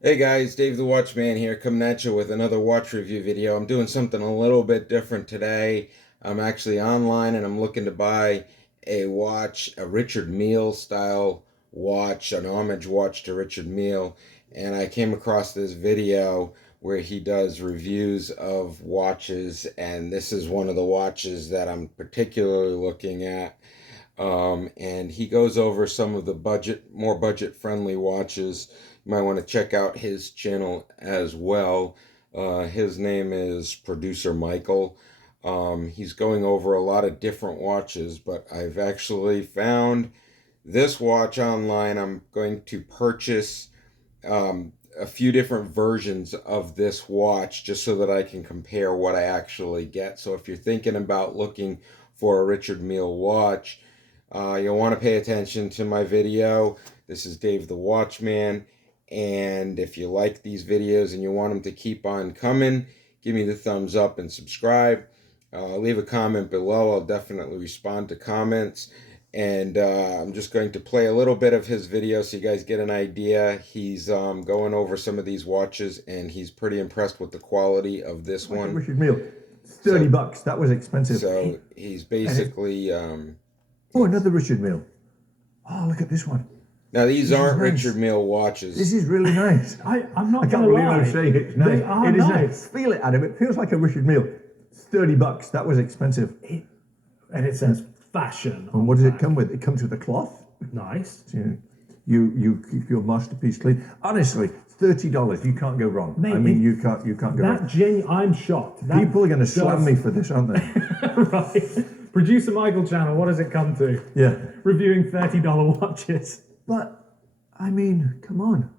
Hey guys, Dave the Watchman here, coming at you with another watch review video. I'm doing something a little bit different today. I'm actually online and I'm looking to buy a watch, a Richard Mille style watch, an homage watch to Richard Mille. And I came across this video where he does reviews of watches, and this is one of the watches that I'm particularly looking at. And he goes over some of the more budget-friendly watches. You might want to check out his channel as well. His name is Producer Michael. He's going over a lot of different watches, but I've actually found this watch online. I'm going to purchase a few different versions of this watch just so that I can compare what I actually get. So if you're thinking about looking for a Richard Mille watch, you'll want to pay attention to my video. This is Dave the Watchman, and if you like these videos and you want them to keep on coming, give me the thumbs up and subscribe. Leave a comment below. I'll definitely respond to comments. And I'm just going to play a little bit of his video so you guys get an idea. He's going over some of these watches, and he's pretty impressed with the quality of this one. Richard Mille, $30. That was expensive. So he's basically... oh, another Richard Mille. Oh, look at this one. Now, these aren't nice. Richard Mille watches. This is really nice. I'm not I can't believe I'm saying it. It's nice. They are it is nice. Feel it, Adam. It feels like a Richard Mille. $30. That was expensive. And it says fashion. And what does it come with? It comes with a cloth. Nice. So you keep your masterpiece clean. Honestly, $30. You can't go wrong. Mate, I mean, you can't go wrong. I'm shocked. People are going to slam me for this, aren't they? Right. Producer Michael channel. What does it come to? Yeah. Reviewing $30 watches. But I mean, come on,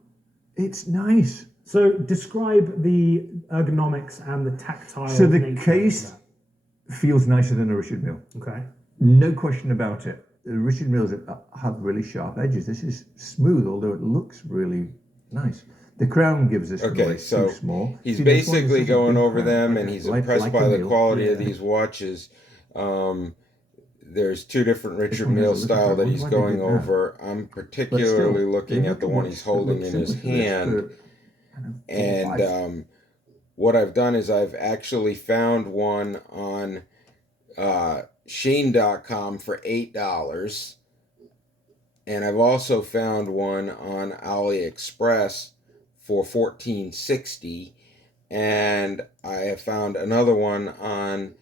it's nice. So describe the ergonomics and the tactile. So the case feels nicer than a Richard Mille. Okay. No question about it. The Richard Milles have really sharp edges. This is smooth, although it looks really nice. The crown gives us okay, so too small. He's basically going over them, and he's impressed by the quality of these watches. There's two different Richard Mille style that he's going over. I'm particularly looking at the one he's holding in his hand. And what I've done is I've actually found one on shein.com for $8. And I've also found one on aliexpress for $14.60. And I have found another one on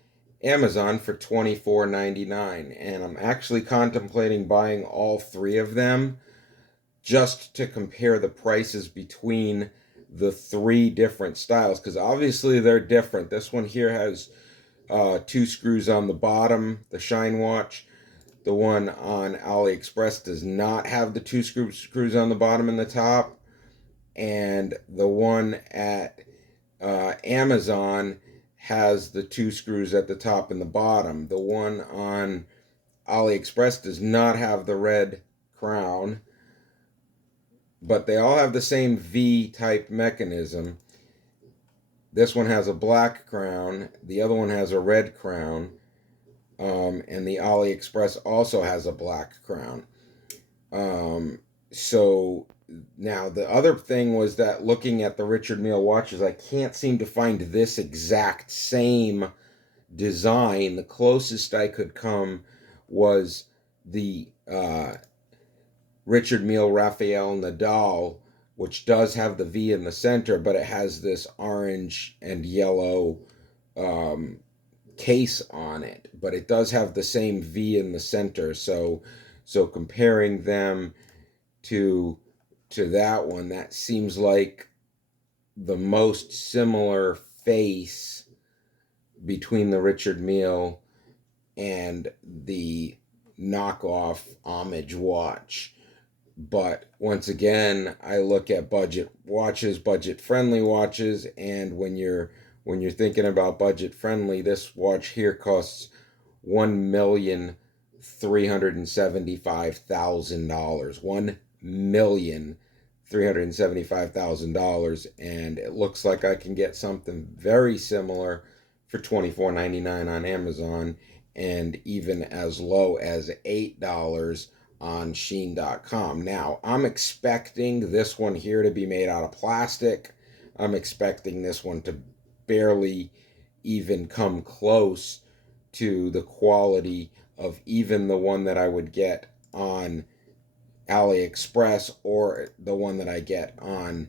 Amazon for $24.99, and I'm actually contemplating buying all three of them just to compare the prices between the three different styles, because obviously they're different. This one here has two screws on the bottom, the Shein watch. The one on AliExpress does not have the two screws on the bottom and the top, and the one at Amazon has the two screws at the top and the bottom. The one on AliExpress does not have the red crown, but they all have the same V-type mechanism. This one has a black crown, the other one has a red crown, and the AliExpress also has a black crown. So now, the other thing was that looking at the Richard Mille watches, I can't seem to find this exact same design. The closest I could come was the Richard Mille Rafael Nadal, which does have the V in the center, but it has this orange and yellow case on it. But it does have the same V in the center. So comparing them to that one, that seems like the most similar face between the Richard Mille and the knockoff homage watch. But once again, I look at budget watches, budget-friendly watches, and when you're thinking about budget-friendly, this watch here costs $1,375,000. $1,375,000, and it looks like I can get something very similar for $24.99 on Amazon, and even as low as $8 on shein.com. Now, I'm expecting this one here to be made out of plastic. I'm expecting this one to barely even come close to the quality of even the one that I would get on AliExpress or the one that I get on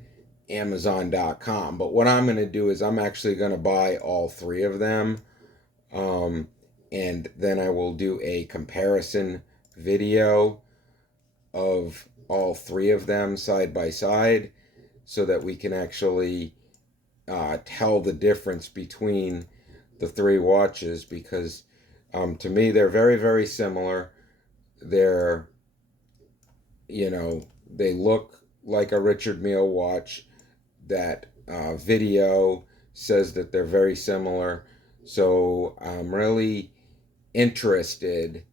Amazon.com. But what I'm going to do is I'm actually going to buy all three of them. And then I will do a comparison video of all three of them side by side so that we can actually tell the difference between the three watches, because to me they're very, very similar. They're, you know, they look like a Richard Mille watch. That video says that they're very similar. So I'm really interested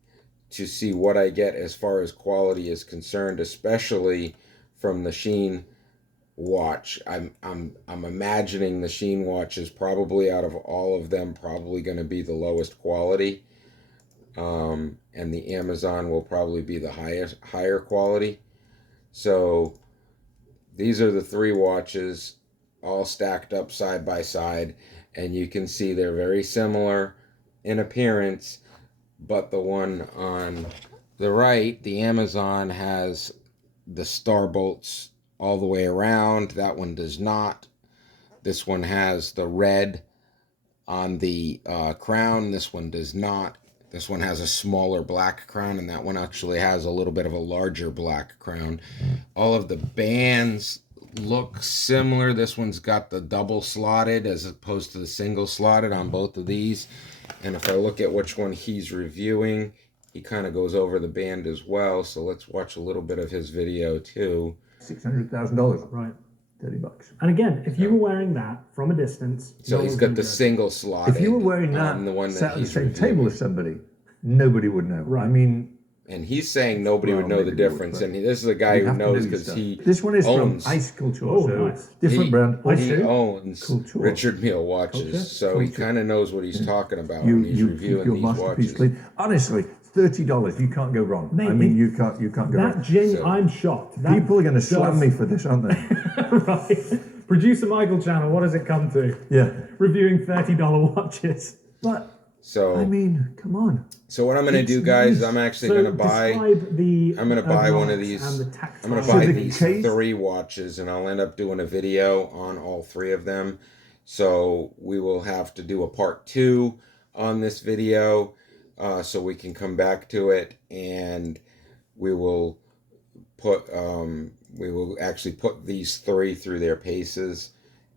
to see what I get as far as quality is concerned, especially from the Shein watch. I'm imagining the Shein watch is probably, out of all of them, probably going to be the lowest quality, and the Amazon will probably be the higher quality. So these are the three watches all stacked up side by side, and you can see they're very similar in appearance, but the one on the right, the Amazon, has the star bolts all the way around. That one does not. This one has the red on the crown. This one does not. This one has a smaller black crown, and that one actually has a little bit of a larger black crown. All of the bands look similar. This one's got the double slotted as opposed to the single slotted on both of these. And if I look at which one he's reviewing, he kind of goes over the band as well. So let's watch a little bit of his video too. $600,000. Right. $30. And again, if you were wearing that from a distance, So no he's one's got gonna the judge. single slotted. If you were wearing that, on the one sat that at the he's same reviewing. table as somebody, nobody would know. Right. I mean, And he's saying nobody Well, would know the maybe they would, difference. but And this is a guy you who have to knows know your because stuff. he This one is owns. from Ice Culture, Oh, so nice. different brand. He Culture? owns Culture. Richard Mille watches, Culture? so he Culture. kind of knows what he's talking about You when he's keep reviewing your these masterpiece watches. clean. Honestly, $30. You can't go wrong. Mate, I mean, you can't go wrong. I'm shocked. That People are going to slam does- me for this, aren't they? Right. Producer Michael channel, what does it come to? Yeah. Reviewing $30 watches. But So, I mean, come on. so what I'm going to do, guys, I'm actually going to buy. I'm going to buy one of these. I'm going to buy So the these case- three watches, and I'll end up doing a video on all three of them. So we will have to do a part 2 on this video, so we can come back to it, and we will actually put these three through their paces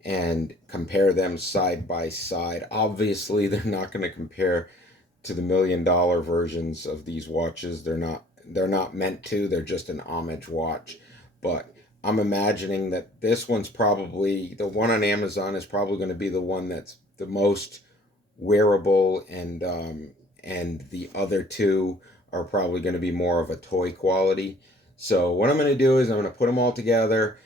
and compare them side by side. Obviously, they're not going to compare to the $1 million versions of these watches. They're not meant to. They're just an homage watch. But I'm imagining that this one's probably, the one on Amazon is probably going to be the one that's the most wearable, and the other two are probably going to be more of a toy quality. So what I'm going to do is I'm going to put them all together,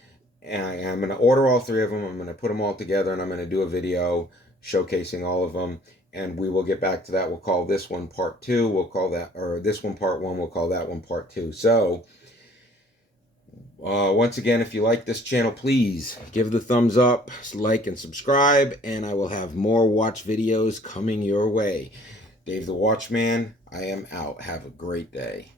and I'm going to order all three of them. I'm going to put them all together, and I'm going to do a video showcasing all of them, and we will get back to that. We'll call this one part 2. We'll call that, or this one part 1. We'll call that one part 2. So once again, if you like this channel, please give the thumbs up, like, and subscribe, and I will have more watch videos coming your way. Dave the Watchman, I am out. Have a great day.